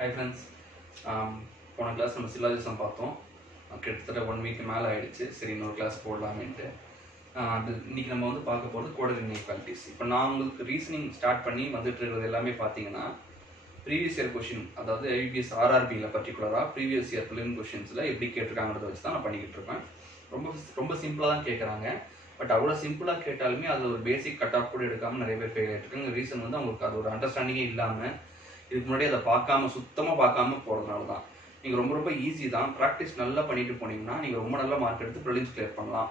Hi friends, போன class நம்ம syllogism பார்த்தோம். கிட்டத்தட்ட 1 வீக் மேலே ஆயிடுச்சு. சரி இன்னொரு கிளாஸ் போடலாமேன்ட்டு. இன்னைக்கு நம்ம வந்து பார்க்க போகிறது கோடர் இன்இக்வாலிட்டிஸ். இப்போ நான் உங்களுக்கு ரீசனிங் ஸ்டார்ட் பண்ணி வந்துட்டு இருக்கிறது எல்லாமே பார்த்தீங்கன்னா ப்ரீவியஸ் இயர் கொஷின், அதாவது ஐபிஎஸ் ஆர்ஆர்பியில் பர்டிகுலராக ப்ரீவியஸ் இயர் பிலிம் கொஷின்ஸில் எப்படி கேட்டிருக்காங்கிறத வச்சு தான் நான் பண்ணிக்கிட்டு இருக்கேன். ரொம்ப சிம்பிளாக தான் கேட்குறாங்க. பட் அவ்வளோ சிம்பிளாக கேட்டாலுமே அதில் ஒரு பேசிக் கட் ஆஃப் கூட எடுக்காமல் நிறைய பேர் ஃபெயில் ஆகிட்டுருக்காங்க. ரீசன் வந்து அவங்களுக்கு அது ஒரு அண்டர்ஸ்டாண்டிங்கே இல்லாமல் இதுக்கு முன்னாடி அதை சுத்தமாக பார்க்காம போகிறதுனால தான். நீங்கள் ரொம்ப ஈஸி தான். ப்ராக்டிஸ் நல்லா பண்ணிட்டு போனீங்கன்னா நீங்கள் ரொம்ப நல்ல மார்க் எடுத்து ப்ரிலிம்ஸ் கிளியர் பண்ணலாம்.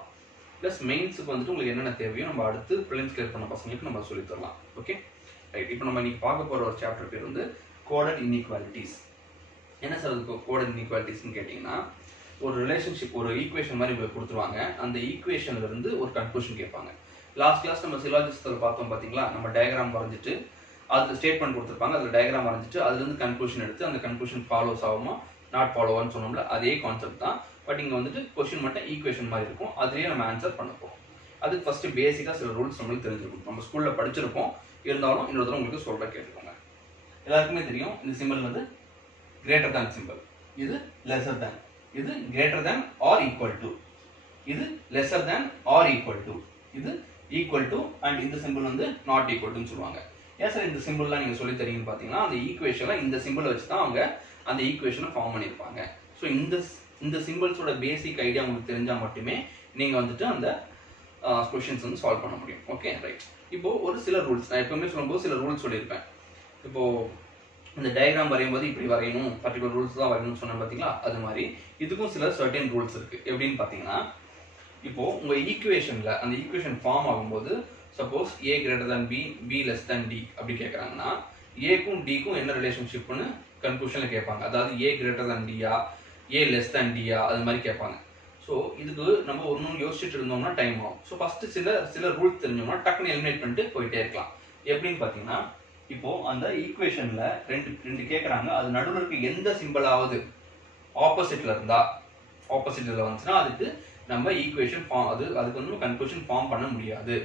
ப்ளஸ் மெயின்ஸுக்கு வந்துட்டு உங்களுக்கு என்னென்ன தேவையோ நம்ம அடுத்து ப்ரிலிம்ஸ் கிளியர் பண்ண பசங்களுக்கு நம்ம சொல்லித்தரலாம். Okay right. இப்போ நம்ம இன்னைக்கு பார்க்க போகிற ஒரு சாப்டர் பேர் வந்து கோடட் இன்இக்வாலிட்டிஸ். என்ன சார் அதுக்கு கோடட் இன்இக்வாலிட்டிஸ்ன்னு கேட்டிங்கன்னா, ஒரு ரிலேஷன்ஷிப், ஒரு ஈக்குவேஷன் மாதிரி உங்களுக்கு கொடுத்துருவாங்க. அந்த ஈக்குவேஷன்லேருந்து ஒரு கன்க்ளூஷன் கேட்பாங்க. லாஸ்ட் கிளாஸ் நம்ம சிலாஜிஸ்டில் பார்த்தோம் பார்த்தீங்களா, நம்ம டயக்ராம் வரைஞ்சிட்டு அதில் ஸ்டேட்மெண்ட் கொடுத்துருப்பாங்க, அதில் டயக்ராம் வரைஞ்சிட்டு அதுலேருந்து கன்க்ளூஷன் எடுத்து அந்த கன்க்ளூஷன் ஃபாலோஸ் ஆகுமா நாட் ஃபாலோவான்னு சொன்னோம்ல, அதே கான்செப்ட் தான். பட் இங்கே வந்துட்டு கொஷின் மட்டும் ஈக்குவேஷன் மாதிரி இருக்கும், அதுலேயே நம்ம ஆன்சர் பண்ண போகிறோம். அதுக்கு ஃபஸ்ட்டு பேசிக்காக சில ரூல்ஸ் நம்மளுக்கு தெரிஞ்சிருக்கும். நம்ம ஸ்கூலில் படிச்சிருப்போம், இருந்தாலும் இன்னொரு தடவை உங்களுக்கு சொல்கிற கேட்டுக்கோங்க. எல்லாருக்குமே தெரியும், இந்த சிம்பிள் வந்து கிரேட்டர் தேன் சிம்பிள், இது லெஸர் தேன், இது greater than or equal to, இது lesser than or equal to, இது ஈக்குவல் டு, அண்ட் இந்த சிம்பிள் வந்து நாட் ஈக்குவல் டுன்னு சொல்லுவாங்க. ஏன் சார் இந்த சிம்பிள்லாம் நீங்கள் சொல்லி தரீங்கன்னு பார்த்தீங்கன்னா, அந்த ஈக்குவேஷனில் இந்த சிம்பிளை வச்சு தான் அவங்க அந்த ஈக்குவேஷனை ஃபார்ம் பண்ணியிருப்பாங்க. ஸோ இந்த சிம்பிள்ஸோட பேசிக் ஐடியா உங்களுக்கு தெரிஞ்சால் மட்டுமே நீங்கள் வந்துட்டு அந்த கொஷின்ஸ் வந்து சால்வ் பண்ண முடியும். Okay right. இப்போது ஒரு சில ரூல்ஸ் நான் எப்பவுமே சொல்லும்போது சில ரூல்ஸ் சொல்லியிருப்பேன். இப்போது இந்த டயக்ராம் வரையும் போது இப்படி வரையணும், பர்டிகுலர் ரூல்ஸ் தான் வரையணும்னு சொன்னேன் பார்த்தீங்களா, அது மாதிரி இதுக்கும் சில சர்டன் ரூல்ஸ் இருக்குது. எப்படின்னு பார்த்தீங்கன்னா, இப்போது உங்கள் ஈக்குவேஷனில் அந்த ஈக்குவேஷன் ஃபார்ம் ஆகும்போது suppose A greater than B, B less than D அப்படி கேட்குறாங்கன்னா, ஏக்கும் டிக்கும் என்ன ரிலேஷன்ஷிப்னு கன்க்ளூஷனில் கேட்பாங்க. அதாவது ஏ கிரேட்டர் தேன் டியா, ஏ லெஸ் தேன் டியா, அது மாதிரி கேட்பாங்க. ஸோ இதுக்கு நம்ம ஒன்று யோசிச்சுட்டு இருந்தோம்னா டைம் ஆகும். ஸோ ஃபஸ்ட்டு சில ரூல்ஸ் தெரிஞ்சோம்னா டக்குன்னு எலிமினேட் பண்ணிட்டு போயிட்டே இருக்கலாம். எப்படின்னு பார்த்தீங்கன்னா, இப்போது அந்த ஈக்குவேஷனில் ரெண்டு கேட்குறாங்க, அது நடுவில் இருக்க எந்த சிம்பிளாவது ஆப்போசிட்டில் இருந்தால், ஆப்போசிட்டில் வந்துச்சுன்னா அதுக்கு நம்ம ஈக்குவேஷன் ஃபார்ம், அதுக்கு வந்து கன்க்ளூஷன் ஃபார்ம் பண்ண முடியாது.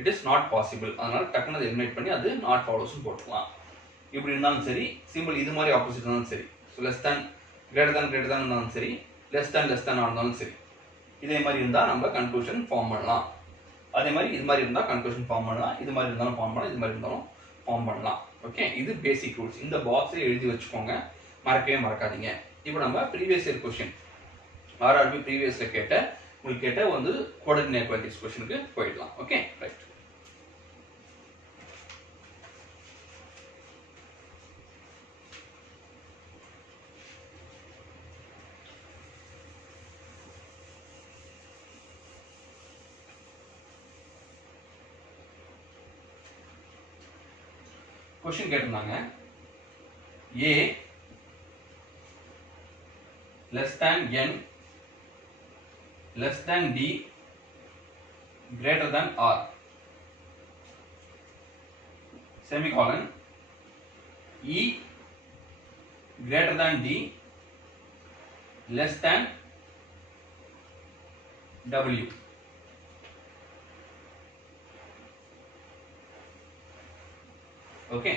It is not possible. அதனால டக்குன்னு அதை எலிமினேட் பண்ணி அது நாட் ஃபாலோஸ்னு போட்டுக்கலாம். இப்படி இருந்தாலும் சரி, சிம்பிள் இது மாதிரி ஆப்போசிட் இருந்தாலும் சரி, so less than greater than இருந்தாலும் சரி, லெஸ் தேன் இருந்தாலும் சரி, இதே மாதிரி இருந்தால் நம்ம கன்க்ளூஷன் ஃபார்ம் பண்ணலாம். அதே மாதிரி இது மாதிரி இருந்தால் கன்க்ளூஷன் ஃபார்ம் பண்ணலாம், இது மாதிரி இருந்தாலும் ஃபார்ம் பண்ணலாம், இது மாதிரி இருந்தாலும் ஃபார்ம் பண்ணலாம். ஓகே, இது பேசிக் ரூல்ஸ். இந்த பாக்ஸை எழுதி வச்சுக்கோங்க, மறக்கவே மறக்காதீங்க. இப்போ நம்ம ப்ரீவியஸ் இயர் கொஸ்டின், ஆர்ஆர்பி ப்ரீவியஸில் உங்களுக்கு கேட்ட வந்து கோடட் இன்இக்வாலிட்டிஸ் கொஸ்டினுக்கு போயிடலாம். Okay right. கொஸ்டின் கேட்டிருந்தாங்க, a less than n less than d greater than r semicolon e greater than d less than w. Okay,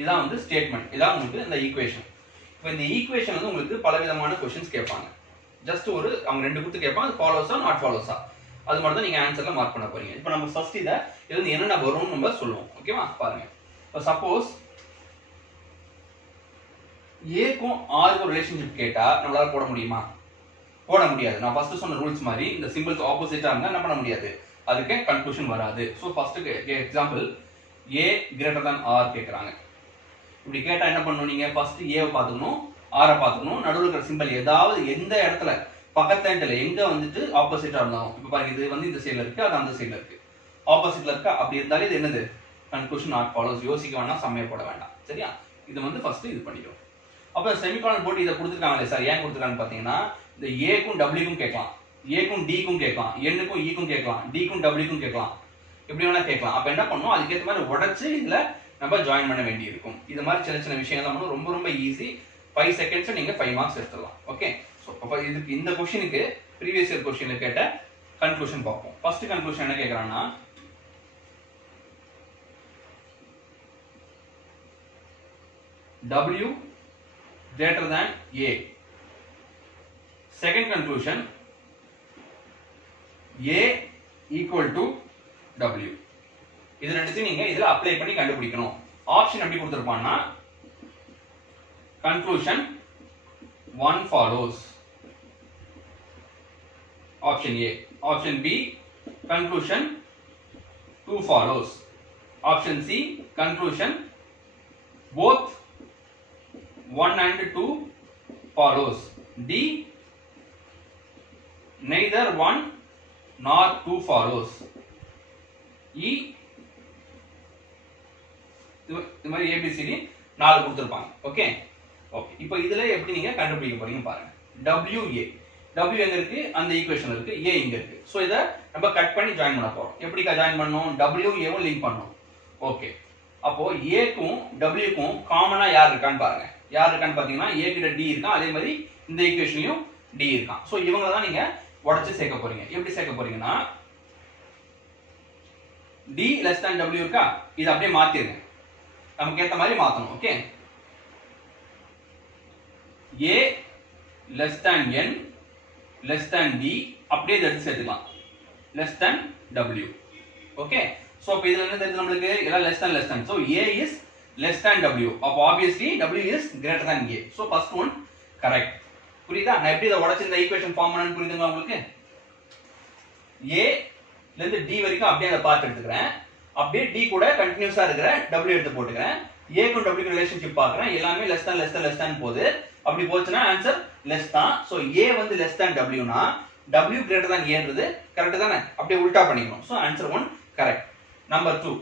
இதான் வந்து ஸ்டேட்மெண்ட், இதான் உங்களுக்கு இந்த ஈக்குவேஷன். இப்போ இந்த ஈக்குவேஷன் வந்து உங்களுக்கு பலவிதமான கொஸ்டின்ஸ் கேட்பாங்க. ஜஸ்ட் அவங்க ரெண்டு கொடுத்து கேட்பாங்க, அது ஃபாலோஸா நாட் ஃபாலோஸா, அது மட்டும் தான் நீங்கள் ஆன்சரில் மார்க் பண்ண போறீங்க. இப்போ நம்ம ஃபர்ஸ்ட் இது வந்து என்னென்ன வரும்னு நம்ம சொல்லுவோம். ஓகேவா, பாருங்க. இப்போ சப்போஸ் ஏக்கும் ஆருக்கும் ரிலேஷன்ஷிப் கேட்டால் நம்மளால போட முடியுமா? போட முடியாது. நான் ஃபர்ஸ்ட் சொன்ன ரூல்ஸ் மாதிரி இந்த சிம்பிள்ஸ் ஆப்போசிட்டா இருந்தால் என்ன பண்ண முடியாது, அதுக்கு கன்க்ளூஷன் வராது. ஸோ ஃபர்ஸ்ட் எக்ஸாம்பிள், ஏ கிரேட்டர் தேன் ஆர் கேட்குறாங்க. இப்படி கேட்டால் என்ன பண்ணணும், நீங்கள் ஃபர்ஸ்ட் ஏவை பார்த்துக்கணும், ஆரை பார்த்துக்கணும், நடுவில் இருக்கிற சிம்பிள் ஏதாவது எந்த இடத்துல பக்கத்துல எங்க வந்துட்டு ஆப்போசிட்டா இருந்தாலும், இப்போ பாருங்க இது வந்து இந்த சைடில் இருக்கு, அது அந்த சைடில் இருக்கு, ஆப்போசிட்ல இருக்கா, அப்படி இருந்தாலே இது என்னது கன்க்ளூஷன் நாட் ஃபாலோஸ். யோசிக்க வேண்டாம், சமய போட வேண்டாம். சரியா, இது வந்து ஃபர்ஸ்ட் இது பண்ணிடும். அப்போ செமிகாலன் போட்டு இதை கொடுத்துருக்காங்களே சார், ஏன் கொடுத்துருக்காங்கன்னு பார்த்தீங்கன்னா, இந்த ஏக்கும் டபிள்யூக்கும் கேட்கலாம், ஏக்கும் டிக்கும் கேட்கலாம், எண்ணுக்கும் ஈக்கும் கேட்கலாம், டிக்கும் டபிள்யூக்கும் கேட்கலாம், எப்படி வேணா கேட்கலாம். அப்போ என்ன பண்ணணும், அதுக்கேற்ற மாதிரி உடச்சு இதுல நம்ம ஜாயின் பண்ண வேண்டி இருக்கும். இது மாதிரி சின்ன விஷயங்கள் பண்ணணும், ரொம்ப ஈஸி. 5 செகண்ட்ஸ் நீங்க 5 மார்க்ஸ் எடுத்துடலாம். ஓகே, ஸோ அப்போ இதுக்கு இந்த கொஸ்டினுக்கு ப்ரீவியஸ் இயர் கொஸ்டினில் கேட்ட கன்க்ளூஷன் பார்ப்போம். ஃபர்ஸ்ட் கன்க்ளூஷன் என்ன கேட்குறாங்கன்னா, W greater than A. Second conclusion, A equal to W. இது ரெண்டுத்தையும் நீங்க இதுல அப்ளை பண்ணி கண்டுபிடிக்கணும். ஆப்ஷன் எப்படி கொடுத்திருப்பான்னா conclusion 1 follows. Option A. Option B, conclusion 2 follows. Option C, conclusion both 1 and 2 follows. D, neither 1 nor 2 follows. E, இது மாதிரி ABCD 4 கொடுத்திருப்பாங்க. ஓகே ஓகே, இப்போ இதுல எப்படி நீங்க கண்டுபிடிக்க போறீங்க பாருங்க. WA, W எங்க இருக்கு? அந்த ஈக்குவேஷன்ல இருக்கு. A இங்க இருக்கு. சோ இத நம்ம கட் பண்ணி ஜாயின் பண்ண போறோம். எப்படிக்கா ஜாயின் பண்ணனும்? W A வும் லிங்க் பண்ணனும். ஓகே, அப்போ A க்கும் W க்கும் காமனா யார் இருக்கான்னு பாருங்க. யார் இருக்கான்னு பாத்தீங்கன்னா A கிட்ட D இருக்கான், அதே மாதிரி இந்த ஈக்குவேஷன்லயும் D இருக்கான். சோ இவங்கள தான் நீங்க உடைச்சு சேர்க்க போறீங்க. எப்படி சேர்க்க போறீங்கன்னா D less than W இருக்கா, இத அப்படியே மாத்திருங்க. நமக்கு ஏத்த மாதிரி மாத்தணும். Okay, A less than N less than D அப்படியே எடுத்து சேர்த்துக்கலாம். less than W. Okay, so இப்போ இதுல என்ன தெரியுது நமக்கு? எல்லாம் less than. So A is less than W. அப்போ obviously W is greater than A. So first one correct. புரியுதா? நான் எப்படி இத உடைச்சு இந்த ஈக்குவேஷன் ஃபார்ம் பண்ணனும் புரியுதுங்களா உங்களுக்கு? A ல இருந்து D வரைக்கும் அப்படியே அந்த பார்ட் எடுத்துக்கிறேன். அப்படியே D கூட கண்டினியூஸா இருக்கிற W எடுத்து போட்டுக்கிறேன். A க்கும் W க்கும் ரிலேஷன்ஷிப் பார்க்கறேன். எல்லாமே less than போகுது. அப்படி போச்சுனா ஆன்சர் less தான். சோ A வந்து less than W னா W greater than A ன்றது கரெக்ட் தானே? அப்படியே உல்டா பண்ணிக்கணும். So answer 1 correct. Number 2,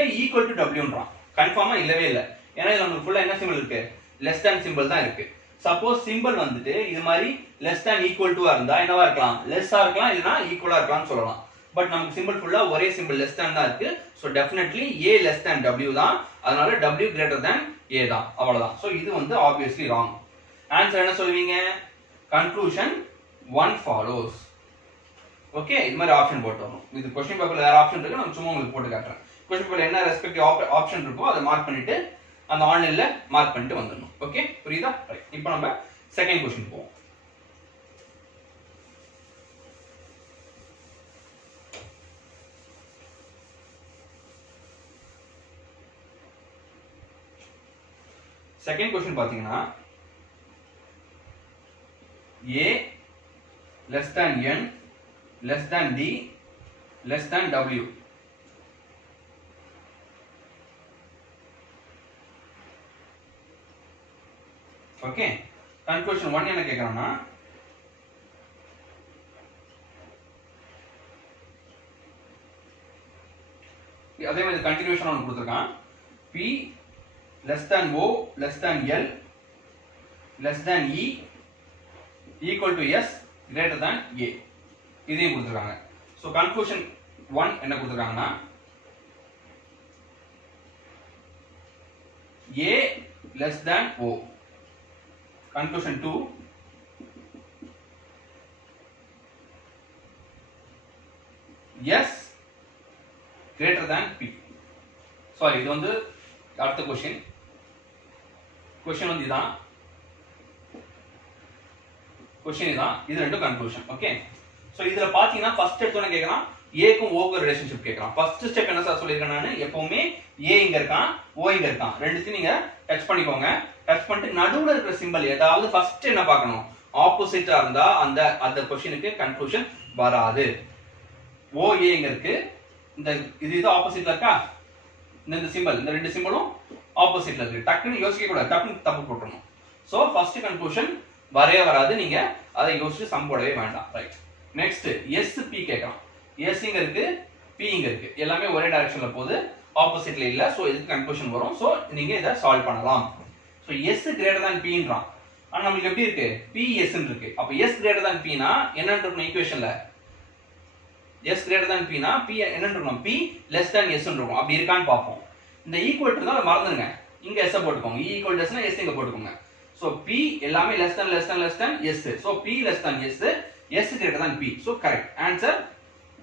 A equal to W ன்றான். கன்ஃபார்மா இல்லவே இல்ல. ஏன்னா இதுல நமக்கு ஃபுல்லா என்ன சிம்பல் இருக்கு? less than சிம்பல் தான் இருக்கு. சப்போஸ் சிம்பல் வந்துட்டு இது மாதிரி less than equal to இருந்தா என்னவா இருக்கலாம்? லெஸ்ஸா இருக்கலாம், இல்லனா ஈக்குவலா இருக்கலாம்னு சொல்லலாம். பட் நமக்கு சிம்பல் ஃபுல்லா ஒரே சிம்பல் less than தான் இருக்கு. So definitely A less than W தான். அதனால W greater than A தான். அவ்வளவுதான். சோ இது வந்து obviously wrong. ஆன்சர் என்ன சொல்வீங்க? conclusion 1 follows. ஓகே, இது மாதிரி ஆப்ஷன் போட்டு வரணும். இது क्वेश्चन பேப்பர்ல வேற ஆப்ஷன் இருக்கு, நான் சும்மா உங்களுக்கு போட்டு காட்டுறேன். क्वेश्चन பேப்பர்ல என்ன ரெஸ்பெக்டிவ் ஆப்ஷன் இருக்கோ அதை மார்க் பண்ணிட்டு அந்த ஆன்லைன்ல மார்க் பண்ணிட்டு வந்துடணும். ஓகே, புரியுதா? இப்போ நம்ம செகண்ட் क्वेश्चन போவோம். செகண்ட் क्वेश्चन பாத்தீங்கன்னா A less than N less than D less than W. Okay, conclusion 1 என்ன கேக்குறானா அதே மாதிரி கண்டினியூஷன் ஒன்னு கொடுத்திருக்கான். P less than O less than L less than E equal to S greater than A. இதையும் கொடுத்திருக்காங்க. So conclusion 1 என்ன கொடுத்திருக்காங்கன்னா A less than O. conclusion 2 S greater than P. Sorry, இது வந்து அடுத்த क्वेश्चन வந்து இதான் क्वेश्चन இதான். இது ரெண்டும் கன்க்ளூஷன். ஓகே, சோ இதுல பாத்தீங்கன்னா ஃபர்ஸ்ட் எடுத்தோனே கேக்குறான் A க்கும் O க்கும் ரிலேஷன்ஷிப் கேக்குறான். ஃபர்ஸ்ட் ஸ்டெப் என்ன சார் சொல்லிருக்கேன் நான்? எப்பவுமே A இங்க இருக்கான், O இங்க இருக்கான். ரெண்டுத்தையும் நீங்க டச் பண்ணிக்கோங்க. டச் பண்ணிட்டு நடுவுல இருக்கிற சிம்பல் ஏதாவது ஃபர்ஸ்ட் என்ன பார்க்கணும்? ஆப்போசிட்டா இருந்தா அந்த क्वेश्चनக்கு கன்க்ளூஷன் வராது. OA இங்க இருக்கு, இந்த இது ஆப்போசிட்ல இருக்கா? இந்த சிம்பல், இந்த ரெண்டு சிம்பலும் ஆப்போசிட்ல இருக்கு. டக்குன்னு யோசிக்க கூடாது, டக்குன்னு தப்பு போட்டுறணும். சோ ஃபர்ஸ்ட் கன்க்ளூஷன் வரவே வராது. நீங்க அதை யோசிச்சு சம் போடவே வேண்டாம். ரைட், நெக்ஸ்ட் SP கேட்கலாம். S இங்க இருக்கு, P இங்க இருக்கு, எல்லாமே ஒரே டைரக்ஷன்ல போகுது, ஆப்போசிட்ல இல்ல. சோ இதுக்கு கன்க்ளூஷன் வரும். சோ நீங்க இத சால்வ் பண்ணலாம். So S greater than P ன்றான். ஆனா நமக்கு எப்படி இருக்கு? PS ன்னு இருக்கு. அப்ப S greater than P னா என்னன்னு இருக்கும் ஈக்குவேஷன்ல? S greater than P னா P என்னன்னு இருக்கும்? P less than S ன்னு இருக்கும். அப்படி இருக்கான்னு பாப்போம். இந்த ஈக்குவல் இருந்தா மறந்துடுங்க, இங்க S போட்டுக்கோங்க. E equal to S னா S இங்க போட்டுக்கோங்க. So P எல்லாமே less than S. So P less than S, S greater than P. So correct. Answer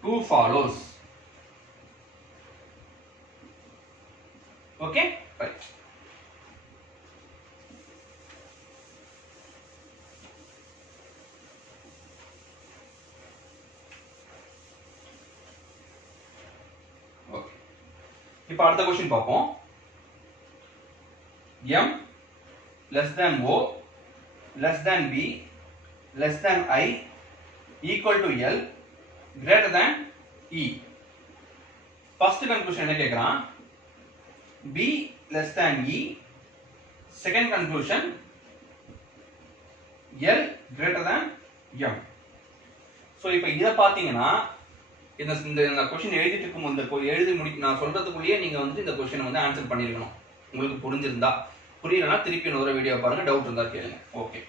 2 follows. Okay, right. இப்போ அடுத்த क्वेश्चन பார்ப்போம். m less than o less than b less than I equal to L greater than E. First conclusion என்ன கேக்குறான்? b less than E. Second conclusion L greater than M. So இப்போ இத பாத்தீங்கன்னா இந்த question எழுதிட்டு இருக்கும்போது எழுதி நான் சொல்றதுக்குள்ளேயே நீங்க வந்து இந்த क्वेश्चन வந்து ஆன்சர் பண்ணிருக்கணும். உங்களுக்கு புரிஞ்சிருந்தா, புரியலனா திருப்பி இன்னொரு வீடியோ பாருங்க, டவுட் இருந்தா கேளுங்க. ஓகே,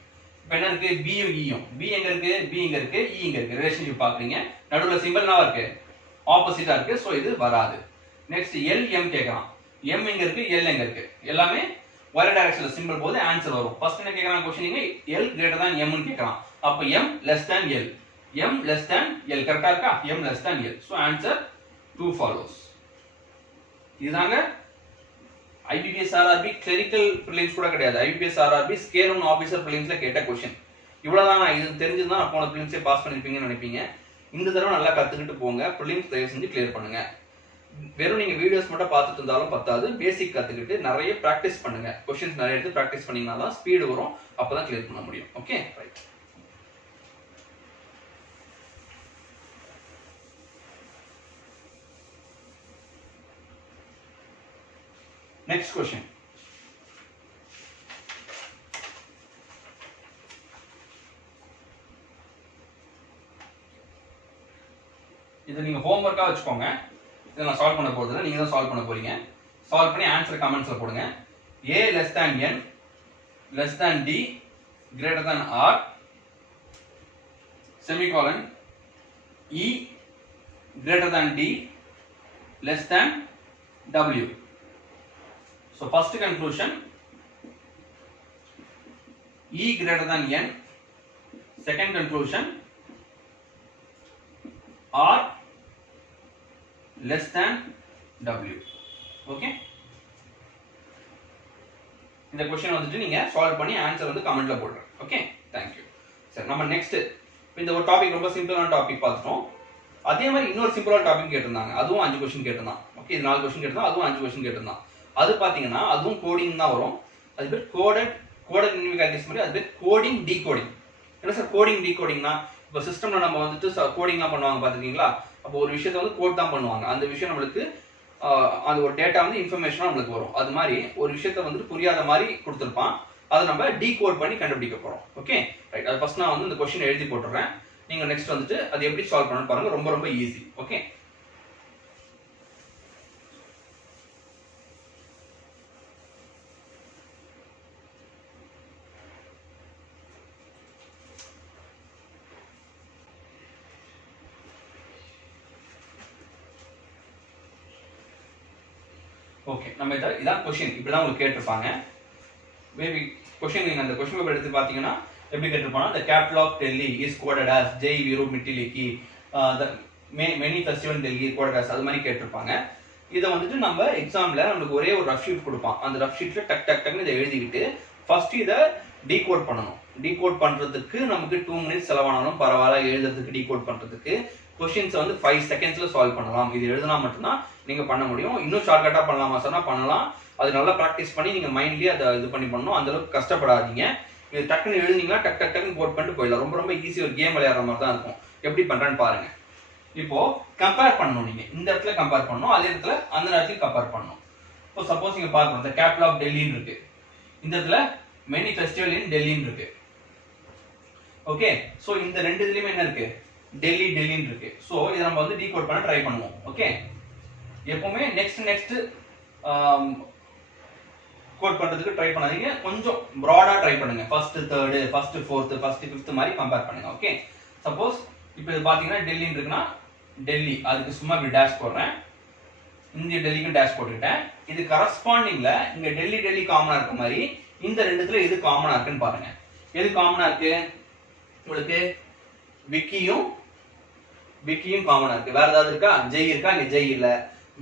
இப்போ என்ன இருக்கு? b யும் e யும். b எங்க இருக்கு? b இங்க இருக்கு, e இங்க இருக்கு. ரிலேஷன்ஷிப் பாக்குறீங்க. நடுவுல சிம்பல் என்னவா இருக்கு? ஆப்போசிட்டா இருக்கு. சோ இது வராது. நெக்ஸ்ட் L M கேக்குறான். m எங்க இருக்கு? L எங்க இருக்கு? எல்லாமே ஒரே டைரக்ஷன்ல சிம்பல் போது ஆன்சர் வரும். ஃபர்ஸ்ட் என்ன கேக்குறான் क्वेश्चन இங்க L greater than M ன்னு கேக்குறான். அப்ப m less than L. m less than L கரெக்ட்டா இருக்கா? m less than L. So answer 2 follows. இதுதாங்க IBPS RRB கிளரிக்கல் பிரிலிம்ஸ் கூட கிடையாது. IBPS RRB ஸ்கேல் 1 ஆபீசர் பிரிலிம்ஸ்ல கேட்ட क्वेश्चन. இவ்வளவுதான். இது தெரிஞ்சதுனா போன பிரிலிம்ஸே பாஸ் பண்ணிருப்பீங்கன்னு நினைப்பீங்க. இந்த தடவை நல்லா கத்துக்கிட்டு போங்க. பிரிலிம்ஸ் தயவு செஞ்சு கிளியர் பண்ணுங்க. வெறும் நீங்க வீடியோஸ் மட்டும் பார்த்துட்டு இருந்தாலும் பத்தாது. பேசிக் கத்துக்கிட்டு நிறைய பிராக்டிஸ் பண்ணுங்க. क्वेश्चंस நிறைய எடுத்து பிராக்டிஸ் பண்ணீங்கனா தான் ஸ்பீடு வரும். அப்பதான் கிளியர் பண்ண முடியும். Okay, right. Next question. இது நீங்க ஹோம்வொர்க்கா வச்சுக்கோங்க. இத நான் சால்வ் பண்ண போறதில்ல, நீங்க தான் சால்வ் பண்ண போறீங்க. சால்வ் பண்ணி ஆன்சர் கமெண்ட்ஸ்ல போடுங்க. a less than n less than d greater than r semicolon e greater than d less than w. So first conclusion E greater than N. Second conclusion R less than W. Okay. இந்த question வந்துட்டு நீங்க solve பண்ணி answer வந்து கமெண்ட்ல போடுங்க. Okay, thank you. சரி, நம்ம next இந்த ஒரு டாபிக் ரொம்ப சிம்பிளான டாபிக் பார்த்துட்டோம். அதே மாதிரி இன்னொரு சிம்பிளான டாபிக் கேட்டிருந்தாங்க. அதுவும் 5 क्वेश्चन கேட்டிருந்தான். ஓகே, இது 4 क्वेश्चन கேட்டிருந்தா, அதுவும் 5 क्वेश्चन கேட்டிருந்தான். அது பாத்தீங்கன்னா அதுவும் கோடிங் தான் வரும். அது பேர் கோடட் நியூமெரிக்கல் மாதிரி. அது பேர் கோடிங் டீகோடிங். என்ன சார் கோடிங் டீகோடிங்னா? இப்போ சிஸ்டம்ல நம்ம வந்துட்டு கோடிங்லாம் பண்ணுவாங்க பாத்துக்கீங்களா? அப்போ ஒரு விஷயத்தை வந்து கோட் தான் பண்ணுவாங்க. அந்த விஷயம் நம்மளுக்கு அது ஒரு டேட்டா வந்து இன்ஃபர்மேஷனா நம்மளுக்கு வரும். அது மாதிரி ஒரு விஷயத்தை வந்து புரியாத மாதிரி கொடுத்துருப்பான். அதை நம்ம டீகோட் பண்ணி கண்டுபிடிக்க போறோம். Okay, right. அது ஃபர்ஸ்ட் நான் வந்து இந்த क्वेश्चन எழுதி போட்டுறேன். நீங்க நெக்ஸ்ட் வந்துட்டு அது எப்படி சால்வ் பண்ணணும்னு பாருங்க. ரொம்ப ரொம்ப ஈஸி. Okay, okay. நம்ம இதான் क्वेश्चन. இப்படி தான் உங்களுக்கு கேட்டிருப்பாங்க. மேபி क्वेश्चन நீங்க அந்த क्वेश्चन பேப்பர் எடுத்து பாத்தீங்கன்னா எப்படி கேட்டிருப்பாங்க? the capital of Delhi is coded as J Viru Mittiliki, the many festival in Delhi coded as அது மாதிரி கேட்டிருப்பாங்க. இத வந்துட்டு நம்ம எக்ஸாம்ல நமக்கு ஒரே ஒரு ரஃப் ஷீட் கொடுப்பான். அந்த ரஃப் ஷீட்ல டக் டக் டக்னு இதை எழுதிக்கிட்டு ஃபர்ஸ்ட் இத டீகோட் பண்ணணும். டீகோட் பண்றதுக்கு நமக்கு 2 மினிட்ஸ் செலவானாலும் பரவாயில்ல. எழுதுறதுக்கு டீகோட் பண்றதுக்கு क्वेश्चंस வந்து 5 செகண்ட்ஸ்ல சால்வ் பண்ணலாம். இது எழுதுனா மட்டும் தான் நீங்க பண்ண முடியும். இன்னும் ஷார்ட்கட்டா பண்ணலாமா சொன்னா பண்ணலாம். அது நல்லா பிராக்டிஸ் பண்ணி நீங்க மைண்ட்லயே அதை இது பண்ணி பண்ணணும். அந்த அளவுக்கு கஷ்டப்படாதீங்க. இது டக்குன்னு எழுதினீங்களா டக் டக் டக்குன்னு போட் பண்ணிட்டு போயிடலாம். ரொம்ப ரொம்ப ஈஸி. ஒரு கேம் விளையாடுற மாதிரி தான் இருக்கும். எப்படி பண்றேன்னு பாருங்க. இப்போ கம்பேர் பண்ணணும். நீங்க இந்த இடத்துல கம்பேர் பண்ணணும், அதே இடத்துல அந்த இடத்துல கம்பேர் பண்ணணும். இப்போ சப்போஸ் நீங்க பார்க்கணும், the capital of Delhi இருக்கு. இந்த இடத்துல many festival in Delhi இருக்கு. ஓகே, சோ இந்த ரெண்டு இதுலயுமே என்ன இருக்கு? டெல்லி டெல்லின்னு இருக்கு. சோ இத நம்ம வந்து டீகோட் பண்ண ட்ரை பண்ணுவோம். ஓகே, எப்பவுமே நெக்ஸ்ட் கோட் பண்றதுக்கு ட்ரை பண்ணாதீங்க. கொஞ்சம் broad-ஆ ட்ரை பண்ணுங்க. First third, first fourth, first fifth மாதிரி கம்பேர் பண்ணுங்க. ஓகே, சப்போஸ் இப்போ இது பாத்தீங்கன்னா டெல்லின்னு இருக்குன்னா டெல்லி, அதுக்கு சும்மா இப்படி டேஷ் போடுறேன். இங்க டெல்லிக்கு டேஷ் போட்டுக்கிட்டேன். இது கரஸ்பாண்டிங்ல இங்க டெல்லி டெல்லி காமனா இருக்க மாதிரி இந்த ரெண்டுத்துல எது காமனா இருக்குன்னு பாருங்க. எது காமனா இருக்கு? உங்களுக்கு விக்கியும் காமனா இருக்கு. வேற ஏதாவது இருக்கா? ஜெய் இருக்கா? இங்க ஜெய் இல்ல.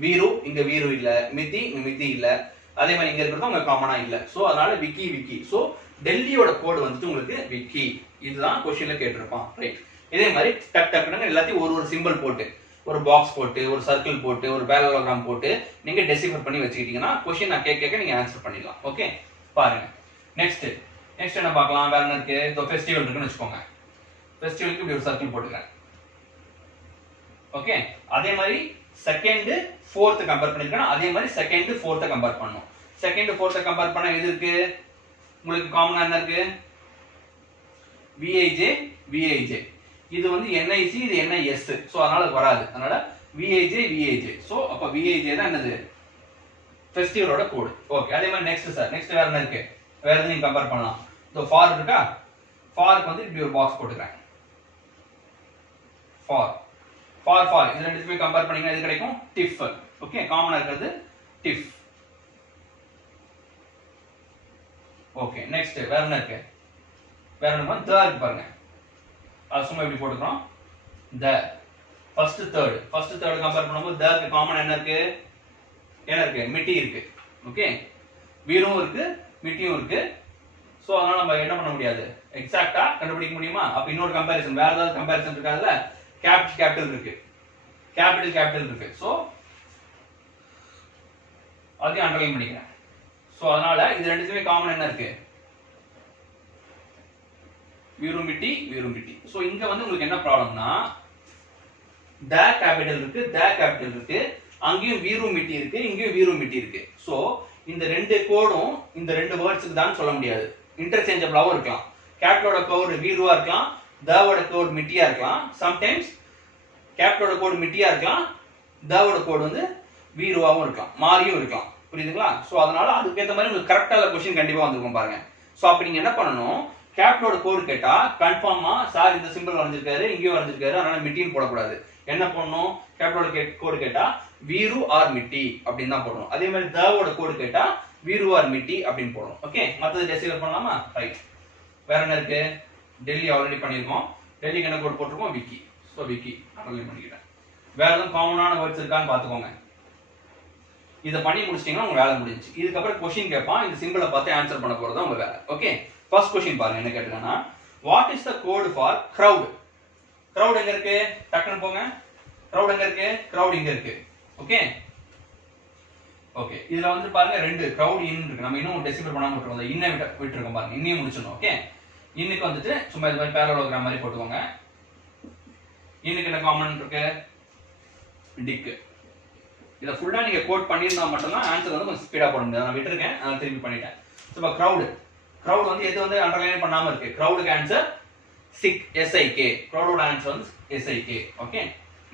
வீரு இங்க வீரு இல்ல. மிதி இங்க மிதி இல்ல. அதே மாதிரி இங்க இருக்கிறது உங்க காமனா இல்ல. சோ அதனால விக்கி. சோ டெல்லியோட கோட் வந்துட்டு உங்களுக்கு விக்கி. இதுதான் क्वेश्चनல கேட்டிருப்பான். ரைட். இதே மாதிரி டக் டக்னு எல்லாத்தையும் ஒரு சிம்பிள் போட்டு ஒரு பாக்ஸ் போட்டு ஒரு சர்க்கிள் போட்டு ஒரு பேரலோகிராம் போட்டு நீங்க டெசிஃபர் பண்ணி வச்சுக்கிட்டீங்கன்னா கொஸ்டின் நான் கேட்க நீங்க ஆன்சர் பண்ணிடலாம். ஓகே பாருங்க. நெக்ஸ்ட் என்ன பார்க்கலாம்? வேற என்ன இருக்கு? இந்த ஃபெஸ்டிவல் இருக்குன்னு வச்சுக்கோங்க. ஃபெஸ்டிவலுக்கு இப்படி ஒரு சர்க்கிள் போட்டுக்கிறேன். ஓகே அதே மாதிரி செகண்ட் ஃபோர்த் கம்பேர் பண்ணிருக்கேன். அதே மாதிரி செகண்ட் ஃபோர்த்த கம்பேர் பண்ணணும். செகண்ட் ஃபோர்த்த கம்பேர் பண்ண எது இருக்கு? உங்களுக்கு காமனா என்ன இருக்கு? VIJ. இது வந்து NIC, இது NIS. சோ அதனால வராது. அதனால VIJ. சோ அப்ப VIJ தான் என்னது? ஃபெஸ்டிவலோட கோட். ஓகே அதே மாதிரி நெக்ஸ்ட் சார். நெக்ஸ்ட் வேற என்ன இருக்கு? வேற எது நீங்க கம்பேர் பண்ணலாம்? சோ ஃபார் இருக்கா? ஃபார்க்கு வந்து இப்படி ஒரு பாக்ஸ் போட்டுக்கிறேன். ஃபார் இது ரெண்டுமே கம்பேர் பண்ணீங்கன்னா இது கிடைக்கும் டிஃப். ஓகே காமனா இருக்கிறது டிஃப். ஓகே நெக்ஸ்ட் வேற என்ன இருக்கு? வேற என்ன த இருக்கு பாருங்க. அது சும்மா இப்படி போட்டுக்கிறோம். த ஃபர்ஸ்ட் தேர்ட் கம்பேர் பண்ணும்போது தக்கு காமன் என்ன இருக்கு? மிட்டி இருக்கு. ஓகே வீரும் இருக்கு மிட்டியும் இருக்கு. சோ அதனால நம்ம என்ன பண்ண முடியாது? எக்ஸாக்ட்டா கண்டுபிடிக்க முடியுமா? அப்ப இன்னொரு கம்பேரிசன் வேற ஏதாவது கம்பேரிசன் இருக்காதுல்ல? கேபிட்டல் இருக்கு. சோ அதையும் அண்டர்லைன் பண்ணிக்கிறேன். சோ அதனால இது ரெண்டுத்துமே காமன் என்ன இருக்கு? வீரும் மிட்டி. சோ இங்க வந்து உங்களுக்கு என்ன ப்ராப்ளம்னா த கேபிட்டல் இருக்கு, அங்கேயும் வீரும் மிட்டி இருக்கு, இங்கேயும் வீரும் மிட்டி இருக்கு. சோ இந்த ரெண்டு கோடும் இந்த ரெண்டு வேர்ட்ஸ்க்கு தான் சொல்ல முடியாது. இன்டர்சேஞ்சபிளாவும் இருக்கலாம். கேபிட்டலோட கோட் வீருவா இருக்கலாம், தவோட கோட் மிட்டியா இருக்கலாம். சம்டைம்ஸ் கேபிட்டலோட கோட் மிட்டியா இருக்கலாம், தவோட கோட் வந்து வீருவாவும் இருக்கலாம், மாறியும் இருக்கலாம். புரியுதுங்களா? சோ அதனால அதுக்கு ஏத்த மாதிரி உங்களுக்கு கரெக்டா क्वेश्चन கண்டிப்பா வந்திருக்கும் பாருங்க. சோ அப்ப நீங்க என்ன பண்ணணும்? கேபிட்டலோட கோட் கேட்டா கன்ஃபார்மா சார் இந்த சிம்பிள் வரைஞ்சிருக்காரு, இங்கேயும் வரைஞ்சிருக்காரு, அதனால மிட்டின்னு போடக்கூடாது. என்ன பண்ணணும்? கேபிட்டலோட கோட் கேட்டா வீரு ஆர் மிட்டி அப்படின்னு தான் போடணும். அதே மாதிரி தவோட கோட் கேட்டா வீரு ஆர் மிட்டி அப்படின்னு போடணும். ஓகே மத்தது டெசிஃபர் பண்ணலாமா? ரைட். வேற என்ன இருக்கு? டெல்லி ஆல்ரெடி பண்ணிருக்கோம். டெல்லிக்கு என்ன கோட் போட்டிருக்கோம்? விக்கி. சோ விக்கி அண்டர்லைன் பண்ணிக்கிறேன். வேற எதுவும் காமனான வேர்ட்ஸ் இருக்கான்னு பாத்துக்கோங்க. இத பண்ணி முடிச்சிட்டீங்கன்னா உங்க வேலை முடிஞ்சிச்சு. இதுக்கப்புறம் क्वेश्चन கேட்பான். இந்த சிம்பிளை பார்த்து ஆன்சர் பண்ண போறது உங்க வேலை. ஓகே ஃபர்ஸ்ட் क्वेश्चन பாருங்க. என்ன கேட்டிருக்கானா what is the code for crowd? crowd எங்க இருக்கு? டக்குன்னு போங்க. crowd எங்க இருக்கு? crowd இங்க இருக்கு. ஓகே இதுல வந்து பாருங்க ரெண்டு crowd in இருக்கு. நம்ம இன்னும் டெசிஃபர் பண்ணாம விட்டுறோம். இன்னை விட்டுருக்கோம் பாருங்க. இன்னையும் முடிச்சணும். ஓகே இன்னைக்கு வந்துட்டு சும்மா இது மாதிரி பேரலோகிராம் மாதிரி போட்டுக்கோங்க. இன்னைக்கு என்ன காமன் இருக்கு? டிக். இத ஃபுல்லா நீங்க கோட் பண்ணிருந்தா மட்டும் தான் ஆன்சர் வந்து கொஞ்சம் ஸ்பீடா போட முடியும். நான் விட்டுருக்கேன், நான் திருப்பி பண்ணிட்டேன். சோ crowd வந்து எது வந்து அண்டர்லைன் பண்ணாம இருக்கு? crowdக்கு ஆன்சர் SIK. crowdோட ஆன்சர் வந்து SIK. Okay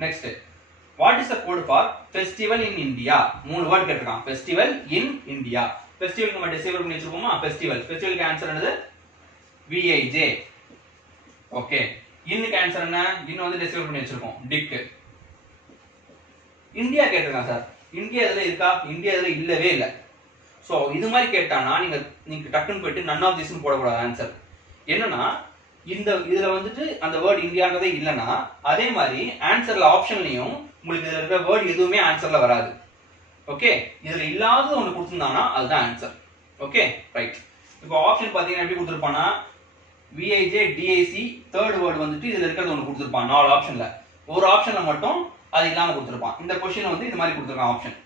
next what is the code for festival in India? மூணு வேர்ட் கேட்டிருக்கான். Festival in India. ஃபெஸ்டிவல் நம்ம டெசிஃபர் பண்ணி வச்சிருக்கோமா? ஃபெஸ்டிவலுக்கு ஆன்சர் என்னது? VIJ. ஓகே இன்னுக்கு ஆன்சர் என்ன? இன்னும் வந்து டெசிஃபர் பண்ணி வச்சிருக்கோம். டிக். இந்தியா கேட்டிருக்கான் சார். இந்தியா இதுல இருக்கா? இந்தியா இதுல இல்லவே இல்ல. சோ இது மாதிரி கேட்டானா நீங்க டக்குன்னு போயிட்டு நன் ஆஃப் திஸ்னு போடக்கூடாது ஆன்சர். என்னன்னா இந்த இதுல வந்துட்டு அந்த வேர்ட் இந்தியான்றதே இல்லனா அதே மாதிரி ஆன்சர்ல ஆப்ஷன்லயும் உங்களுக்கு இதுல இருக்கிற வேர்ட் எதுவுமே ஆன்சர்ல வராது. ஓகே இதுல இல்லாதது ஒன்னு கொடுத்திருந்தானா அதுதான் ஆன்சர். Okay right. இப்போ ஆப்ஷன் பாத்தீங்கன்னா எப்படி கொடுத்திருப்பானா VIJ DIC தேர்ட் வேர்ட் வந்துட்டு இதுல இருக்கிறது ஒன்னு கொடுத்திருப்பான். 4 ஆப்ஷன்ல ஒரு ஆப்ஷன்ல மட்டும் அது இல்லாம கொடுத்திருப்பான். இந்த क्वेश्चन வந்து இது மாதிரி கொடுத்திருக்கான் ஆப்ஷன்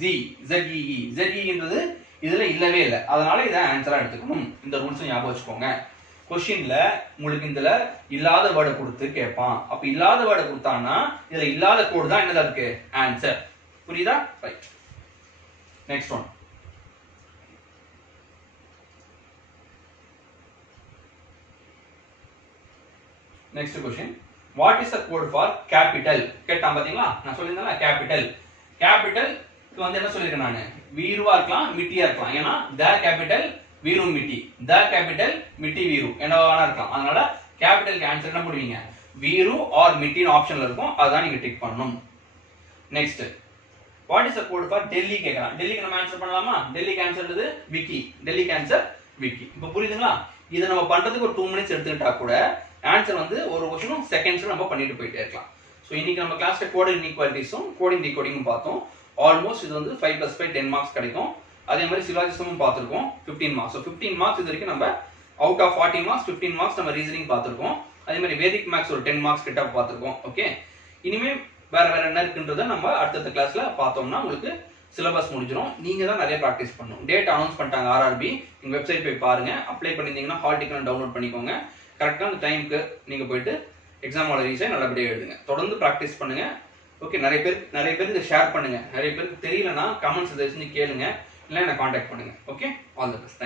ZEEன்றது இதுல இல்லவே இல்ல. அதனால இத ஆன்சரா எடுத்துக்கணும். இந்த ரூல்ஸ் ஞாபகம் வச்சுக்கோங்க. क्वेश्चनல உங்களுக்கு இதுல இல்லாத வேர்ட் கொடுத்து கேட்பான். அப்ப இல்லாத வேர்ட் கொடுத்தானா இதுல இல்லாத கோட் தான் என்னதா இருக்கு? ஆன்சர். புரியுதா? Right. Next one. Next question what is the code for capital? கேட்டான் பாத்தீங்களா? நான் சொல்லிருந்தேன்ல கேபிட்டல்க்கு வந்து என்ன சொல்லிருக்கேன் நானு? வீருவா இருக்கலாம் மிட்டியா இருக்கலாம். ஏன்னா the capital Veeru mitti, the capital மிட்டி வீரு என்னவா இருக்கலாம். அதனால கேபிட்டலுக்கு ஆன்சர் என்ன பண்ணுவீங்க? வீரு ஆர் மிட்டின்னு ஆப்ஷன்ல இருக்கும். அதான் நீங்க டிக் பண்ணணும். Next what is the code for Delhi கேக்குறான். டெல்லிக்கு நம்ம ஆன்சர் பண்ணலாமா? டெல்லிக்கு ஆன்சர் என்னது? விக்கி. டெல்லிக்கு ஆன்சர் விக்கி. இப்போ புரியுதுங்களா? இத நம்ம பண்றதுக்கு ஒரு 2 மினிட்ஸ் எடுத்துக்கிட்டா கூட ஆன்சர் வந்து ஒரு क्वेश्चन செகண்ட்ஸ்ல நம்ம பண்ணிட்டு போயிட்டே இருக்கலாம். சோ இன்னைக்கு நம்ம கிளாஸ்ல கோட் இன்இக்வாலிட்டிஸும் கோடிங் டிகோடிங்கும் பார்த்தோம். ஆல்மோஸ்ட் இது வந்து 5 + 5 10 மார்க்ஸ் கிடைக்கும். அதே மாதிரி சிலாஜிசமும் பார்த்திருக்கோம் 15 மார்க்ஸ். சோ 15 மார்க்ஸ் இது வரைக்கும் நம்ம அவுட் ஆஃப் 40 மார்க்ஸ் 15 மார்க்ஸ் நம்ம ரீசனிங் பார்த்திருக்கோம். அதே மாதிரி வேதிக் மேத்ஸ் ஒரு 10 மார்க்ஸ் கிட்ட பார்த்திருக்கோம். ஓகே இனிமே வேற வேற என்ன இருக்குன்றத நம்ம அடுத்த கிளாஸ்ல பார்த்தோம்னா உங்களுக்கு சிலபஸ் முடிஞ்சிடும். நீங்க தான் நிறைய ப்ராக்டிஸ் பண்ணணும். டேட் அனௌன்ஸ் பண்ணிட்டாங்க ஆர்ஆர்பி. நீங்க வெப்சைட் போய் பாருங்க. அப்ளை பண்ணிருந்தீங்கன்னா ஹால் டிக்கெட் டவுன்லோட் பண்ணிக்கோங்க. கரெக்டான டைமுக்கு நீங்க போயிட்டு எக்ஸாம் ரீச் நல்லபடியாக எழுதுங்க. தொடர்ந்து ப்ராக்டிஸ் பண்ணுங்க. ஓகே, நிறைய பேருக்கு ஷேர் பண்ணுங்க. நிறைய பேருக்கு தெரியலன்னா கமெண்ட்ஸ் செஞ்சு கேளுங்க, இல்லை என்ன காண்டாக்ட் பண்ணுங்க. Okay, all the best.